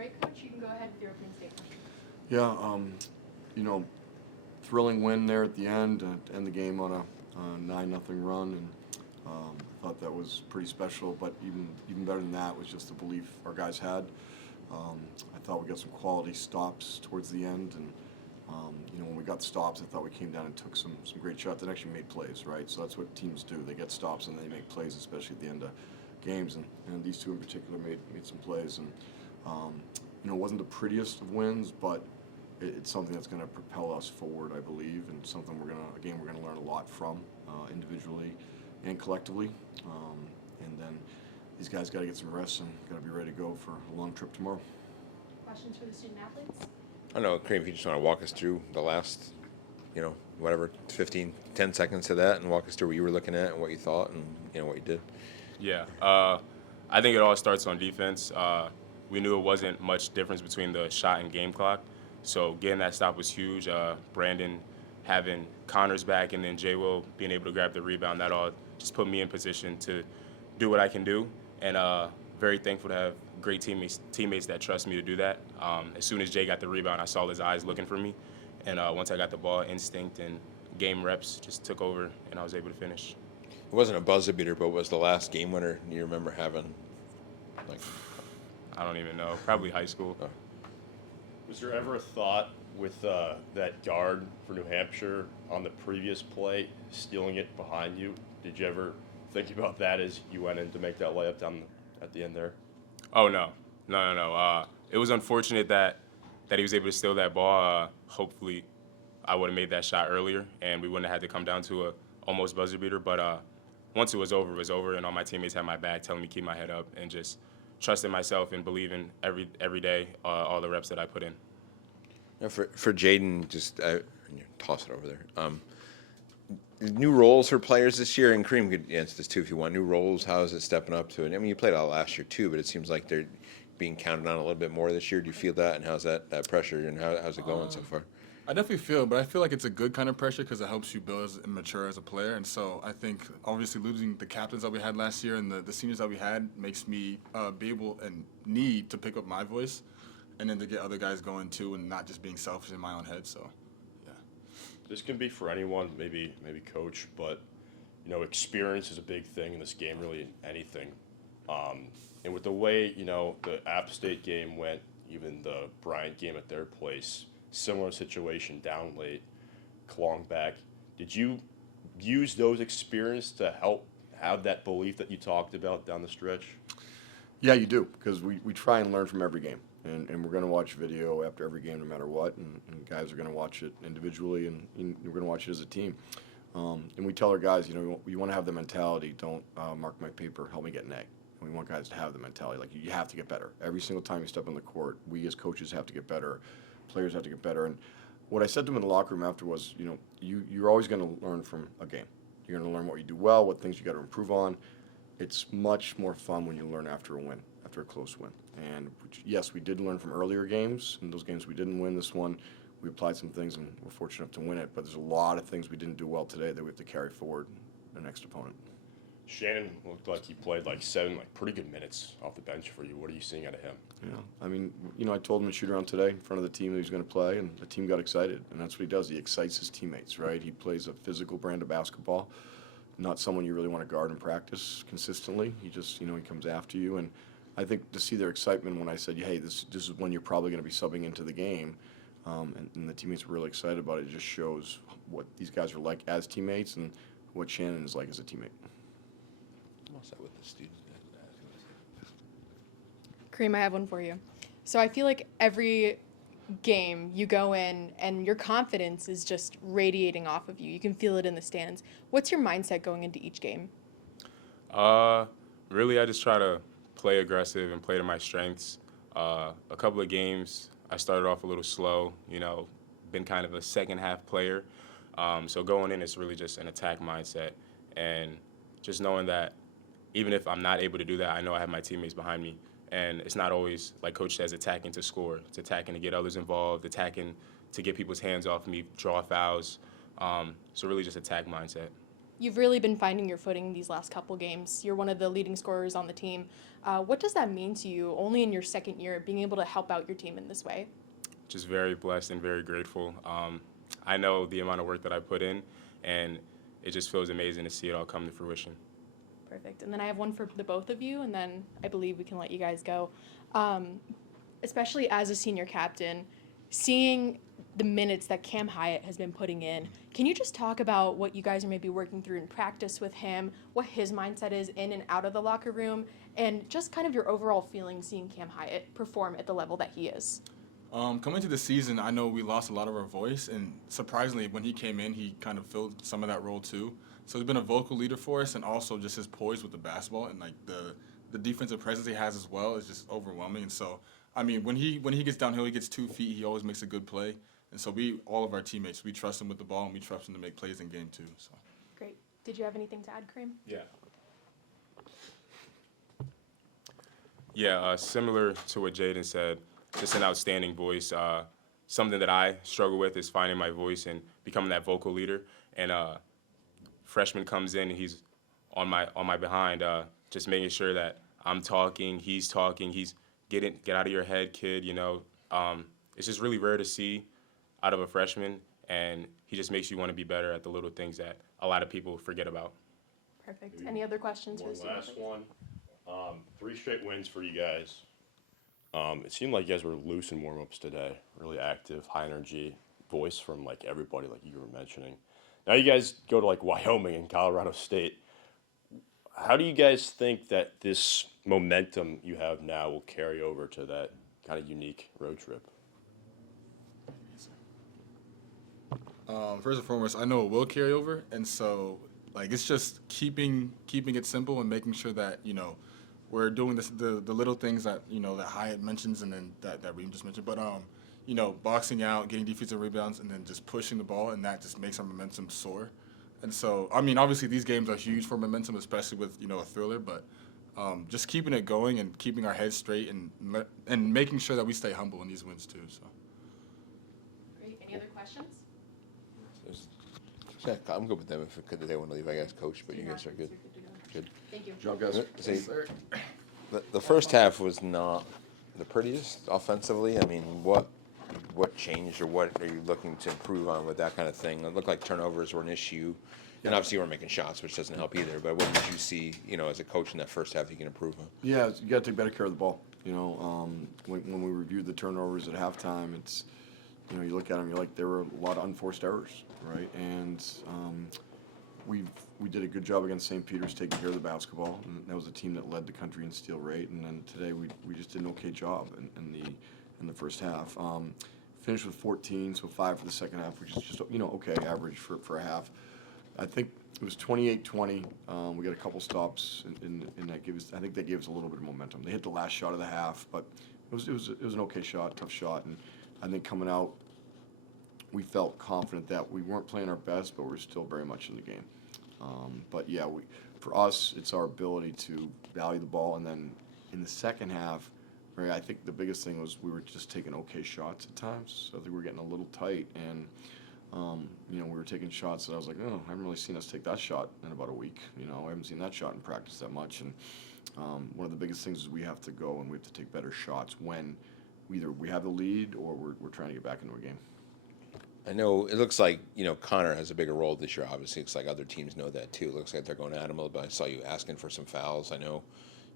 right, Coach, you can go ahead with your opening statement. Yeah, thrilling win there at the end to end the game on a 9-0 run, and I thought that was pretty special. But even better than that was just the belief our guys had. I thought we got some quality stops towards the end, and when we got stops, I thought we came down and took some great shots and actually made plays, right? So that's what teams do. They get stops and they make plays, especially at the end of games. And these two in particular made some plays. And it wasn't the prettiest of wins, but it's something that's going to propel us forward, I believe, and something we're going to learn a lot from individually and collectively. And then these guys got to get some rest and got to be ready to go for a long trip tomorrow. Questions for the student athletes? I don't know, Kareem, if you just want to walk us through the last, 10 seconds to that, and walk us through what you were looking at and what you thought and, what you did. Yeah, I think it all starts on defense. We knew it wasn't much difference between the shot and game clock, so getting that stop was huge. Brandon having Connor's back and then J. Will being able to grab the rebound, that all just put me in position to do what I can do, and very thankful to have great teammates that trust me to do that. As soon as Jay got the rebound, I saw his eyes looking for me, and once I got the ball, instinct and game reps just took over, and I was able to finish. It wasn't a buzzer beater, but was the last game winner you remember having? I don't even know. Probably high school. Oh. Was there ever a thought with that guard for New Hampshire on the previous play, stealing it behind you? Did you ever think about that as you went in to make that layup down at the end there? Oh, no. It was unfortunate that he was able to steal that ball. Hopefully, I would have made that shot earlier, and we wouldn't have had to come down to a almost buzzer beater. But once it was over, and all my teammates had my back, telling me to keep my head up and just trusting myself and believing every day all the reps that I put in. Now for Jaden, toss it over there. New roles for players this year, and Kareem could answer this too if you want. New roles, how is it stepping up to it? I mean, you played all last year too, but it seems like they're being counted on a little bit more this year. Do you feel that, and how's that pressure, and how's it going so far? I definitely feel, but I feel like it's a good kind of pressure because it helps you build and mature as a player. And so I think obviously losing the captains that we had last year and the seniors that we had makes me be able and need to pick up my voice and then to get other guys going too and not just being selfish in my own head. So, yeah. This can be for anyone, maybe coach, but, experience is a big thing in this game, really in anything. And with the way, the App State game went, even the Bryant game at their place, similar situation, down late, clawing back. Did you use those experiences to help have that belief that you talked about down the stretch? Yeah, you do, because we try and learn from every game. And we're going to watch video after every game no matter what, and guys are going to watch it individually, and we're going to watch it as a team. And we tell our guys, you want to have the mentality, don't mark my paper, help me get an A. And we want guys to have the mentality, like you have to get better. Every single time you step on the court, we as coaches have to get better. Players have to get better. And what I said to them in the locker room after was, you're always going to learn from a game. You're going to learn what you do well, what things you got to improve on. It's much more fun when you learn after a win, after a close win. And yes, we did learn from earlier games. In those games we didn't win, this one we applied some things and we're fortunate enough to win it. But there's a lot of things we didn't do well today that we have to carry forward the next opponent. Shannon looked like he played seven pretty good minutes off the bench for you. What are you seeing out of him? Yeah, I mean, I told him to shoot around today in front of the team that he was going to play, and the team got excited. And that's what he does. He excites his teammates, right? He plays a physical brand of basketball, not someone you really want to guard in practice consistently. He just, he comes after you. And I think to see their excitement when I said, hey, this is when you're probably going to be subbing into the game, and the teammates were really excited about it. It just shows what these guys are like as teammates and what Shannon is like as a teammate. What's that with the students? Kareem, I have one for you. So I feel like every game you go in and your confidence is just radiating off of you. You can feel it in the stands. What's your mindset going into each game? Really, I just try to play aggressive and play to my strengths. A couple of games, I started off a little slow, been kind of a second-half player. So going in, it's really just an attack mindset. And just knowing that even if I'm not able to do that, I know I have my teammates behind me. And it's not always, like Coach says, attacking to score. It's attacking to get others involved, attacking to get people's hands off me, draw fouls. So really just attack mindset. You've really been finding your footing these last couple games. You're one of the leading scorers on the team. What does that mean to you, only in your second year, being able to help out your team in this way? Just very blessed and very grateful. I know the amount of work that I put in, and it just feels amazing to see it all come to fruition. Perfect. And then I have one for the both of you, and then I believe we can let you guys go. Especially as a senior captain, seeing the minutes that Cam Hyatt has been putting in, can you just talk about what you guys are maybe working through in practice with him, what his mindset is in and out of the locker room, and just kind of your overall feeling seeing Cam Hyatt perform at the level that he is? Coming into the season, I know we lost a lot of our voice, and surprisingly, when he came in, he kind of filled some of that role too. So he's been a vocal leader for us, and also just his poise with the basketball and like the defensive presence he has as well is just overwhelming. And so, I mean, when he gets downhill, he gets 2 feet. He always makes a good play. And so all of our teammates, we trust him with the ball, and we trust him to make plays in game too. So. Great. Did you have anything to add, Kareem? Yeah, similar to what Jaden said, just an outstanding voice. Something that I struggle with is finding my voice and becoming that vocal leader. And freshman comes in and he's on my behind, just making sure that I'm talking, he's get out of your head, kid. You know, it's just really rare to see out of a freshman, and he just makes you want to be better at the little things that a lot of people forget about. Perfect. Any other questions? One for the last students? one. 3 straight wins for you guys. It seemed like you guys were loose in warm-ups today. Really active, high energy, voice from like everybody, like you were mentioning. Now you guys go to like Wyoming and Colorado State. How do you guys think that this momentum you have now will carry over to that kind of unique road trip? First and foremost, I know it will carry over, and so like it's just keeping it simple and making sure that we're doing the little things that that Hyatt mentions and then that Reem just mentioned, but boxing out, getting defensive rebounds, and then just pushing the ball, and that just makes our momentum soar. And so I mean, obviously these games are huge for momentum, especially with a thriller, but just keeping it going and keeping our heads straight and making sure that we stay humble in these wins too. So. Great. Any other questions? Yeah, I'm good with them if they want to leave, I guess, Coach, but you guys are good. Good. Thank you. Good job, guys. The first half was not the prettiest offensively. I mean, what changed or what are you looking to improve on with that kind of thing? It looked like turnovers were an issue, and obviously you weren't making shots, which doesn't help either. But what did you see, as a coach in that first half you can improve on? Yeah, you got to take better care of the ball. When we reviewed the turnovers at halftime, it's you look at them, you're like, there were a lot of unforced errors, right? And we did a good job against St. Peter's taking care of the basketball, and that was a team that led the country in steal rate. And then today we just did an okay job in the first half. Finished with 14, so 5 for the second half, which is just okay average for a half. I think it was 28-20. We got a couple stops, and that I think that gave us a little bit of momentum. They hit the last shot of the half, but it was an okay shot, tough shot, and I think coming out, we felt confident that we weren't playing our best, but we're still very much in the game. But yeah, for us, it's our ability to value the ball, and then in the second half, right, I think the biggest thing was we were just taking okay shots at times. So I think we were getting a little tight, and we were taking shots that I was like, oh, I haven't really seen us take that shot in about a week. I haven't seen that shot in practice that much, and one of the biggest things is we have to go and we have to take better shots when either we have the lead or we're trying to get back into a game. I know it looks like, Connor has a bigger role this year. Obviously, it's like other teams know that too. It looks like they're going at him a little bit. I saw you asking for some fouls. I know,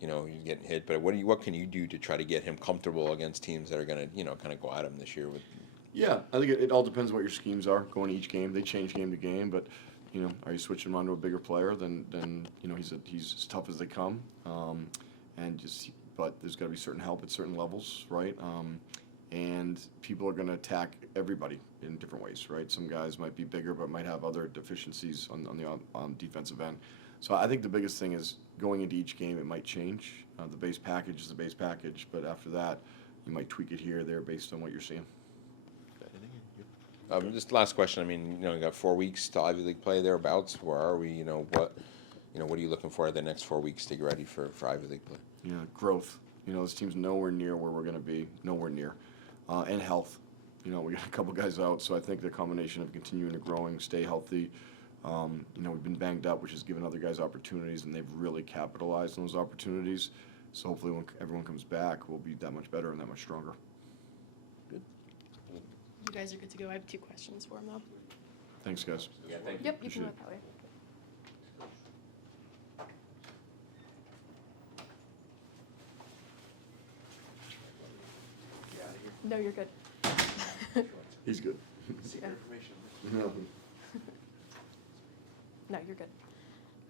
you're getting hit, but what can you do to try to get him comfortable against teams that are going to, kind of go at him this year with? Yeah, I think it all depends on what your schemes are going to each game. They change game to game, but are you switching him onto a bigger player? Then he's as tough as they come, but there's got to be certain help at certain levels, right? And people are going to attack everybody in different ways, right? Some guys might be bigger, but might have other deficiencies on the defensive end. So I think the biggest thing is going into each game, it might change. The base package is the base package, but after that, you might tweak it here or there based on what you're seeing. Just last question. I mean, you got 4 weeks to Ivy League play thereabouts. Where are we? What are you looking for the next 4 weeks to get ready for Ivy League play? Yeah, growth. This team's nowhere near where we're going to be. Nowhere near. And health. We got a couple guys out, so I think the combination of continuing to growing, stay healthy, We've been banged up, which has given other guys opportunities, and they've really capitalized on those opportunities. So hopefully when everyone comes back, we'll be that much better and that much stronger. You guys are good to go. I have 2 questions for him, though. Thanks, guys. Yeah, thank you. Yep, you Appreciate can go it. that way. No, you're good. He's good. Yeah. No. No, you're good.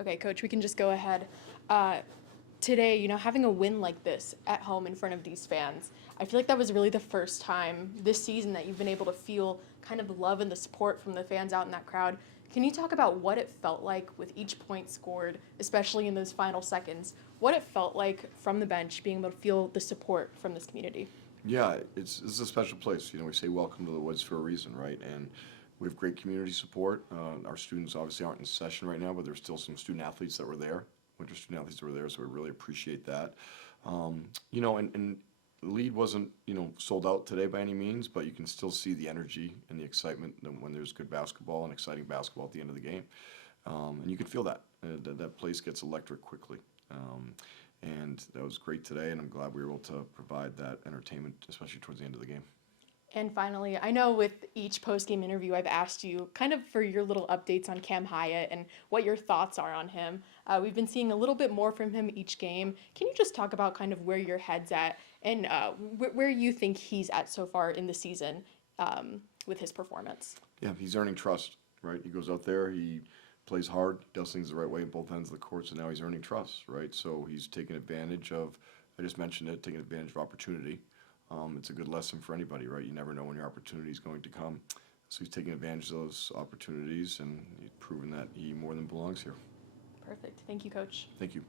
Okay, Coach, we can just go ahead. Today, having a win like this at home in front of these fans, I feel like that was really the first time this season that you've been able to feel kind of the love and the support from the fans out in that crowd. Can you talk about what it felt like with each point scored, especially in those final seconds, what it felt like from the bench being able to feel the support from this community? Yeah, it's a special place. We say welcome to the Woods for a reason, right? And we have great community support. Our students obviously aren't in session right now, but there's still some student athletes that were there, winter student athletes that were there, so we really appreciate that. And the lead wasn't, sold out today by any means, but you can still see the energy and the excitement when there's good basketball and exciting basketball at the end of the game. And you can feel that. That place gets electric quickly. And that was great today, and I'm glad we were able to provide that entertainment, especially towards the end of the game. And finally, I know with each post-game interview, I've asked you kind of for your little updates on Cam Hyatt and what your thoughts are on him. We've been seeing a little bit more from him each game. Can you just talk about kind of where your head's at and where you think he's at so far in the season with his performance? Yeah, he's earning trust, right? He goes out there, he plays hard, does things the right way in both ends of the court, so now he's earning trust, right? So he's taking advantage of, I just mentioned it, taking advantage of opportunity. It's a good lesson for anybody, right? You never know when your opportunity is going to come. So he's taking advantage of those opportunities, and he's proven that he more than belongs here. Perfect. Thank you, Coach. Thank you.